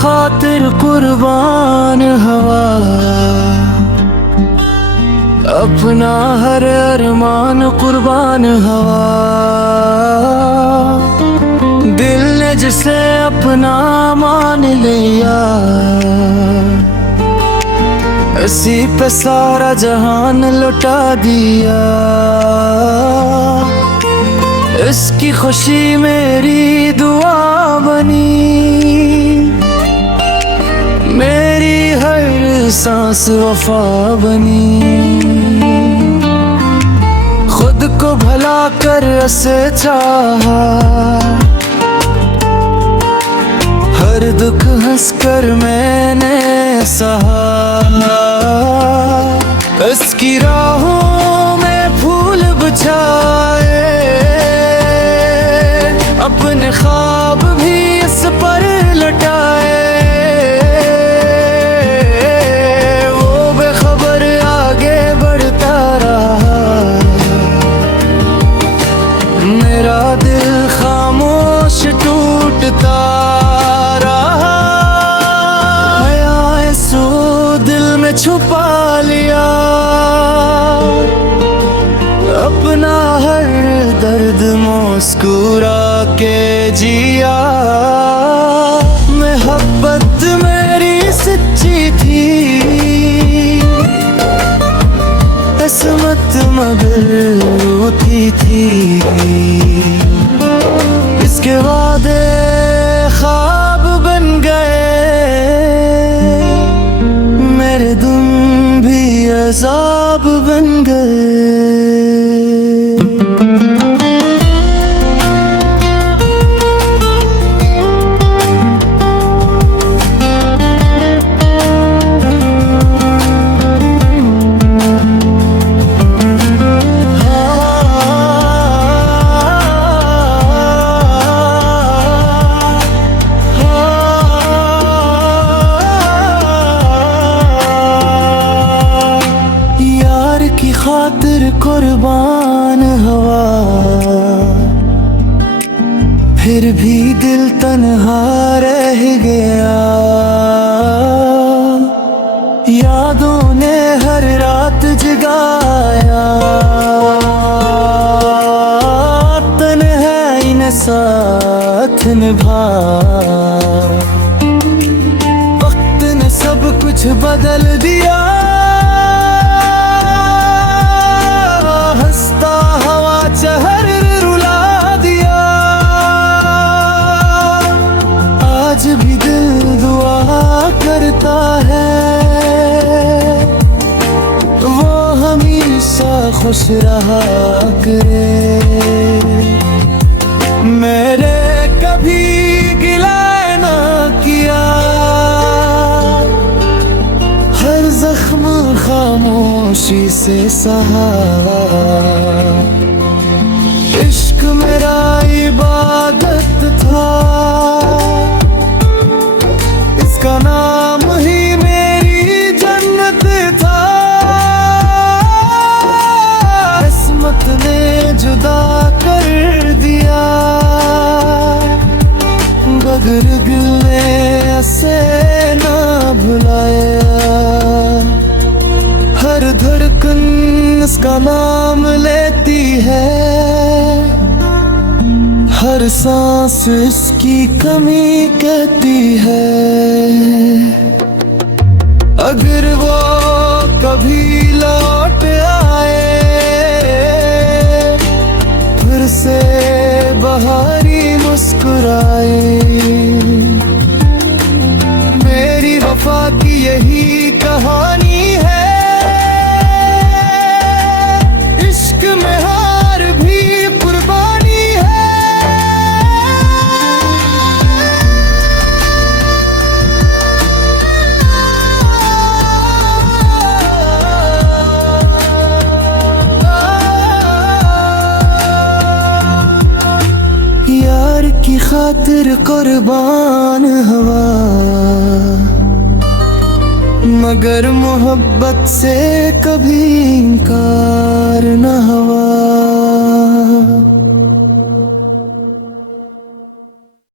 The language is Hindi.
खातिर कुर्बान हवा, अपना हर अरमान कुर्बान हवा। दिल ने जिसे अपना मान लिया, इसी पे सारा जहान लुटा दिया। इसकी खुशी मेरी दुआ बनी, मेरी हर सांस वफा बनी। खुद को भला कर ऐसे चाहा, हर दुख हंस कर मैंने सहा। इसकी राहों में फूल बिछाए, अपने ख्वाब भी इस पर लटाए। वो बेखबर आगे बढ़ता रहा, मेरा दिल खामोश टूटता रहा। आया सो दिल में छुपा लिया, अपना हर दर्द मुस्कुरा के जिया। मोहब्बत मेरी सच्ची थी, किस्मत मगर रूठी थी। इसके वादे ख्वाब बन गए, मेरे दुम भी अज़ाब बन गए। खातिर कुर्बान हवा, फिर भी दिल तन्हा रह गया। यादों ने हर रात जगाया, तन्हाई ने साथ निभा। वक्त ने सब कुछ बदल दिया, शहर रुला दिया। आज भी दिल दुआ करता है, वो हमेशा खुश रहा करे। मेरे कभी गिला ना किया, हर जख्म खामोशी से सहा। इश्क मेरा इबादत था, इसका नाम ही मेरी जन्नत था। किस्मत ने जुदा कर दिया, बगर दिल ने ऐसे ना भुलाया। हर धड़कन इसका नाम लेती है, हर सांस इसकी कमी कहती है। अगर वो कभी लौट आए, फिर से बहारी मुस्कुराए। मेरी वफा की यही कहानी है, इश्क में हार भी कुर्बानी है। यार की खातिर कुर्बान हवा, मगर मोहब्बत से कभी इनकार न हुआ।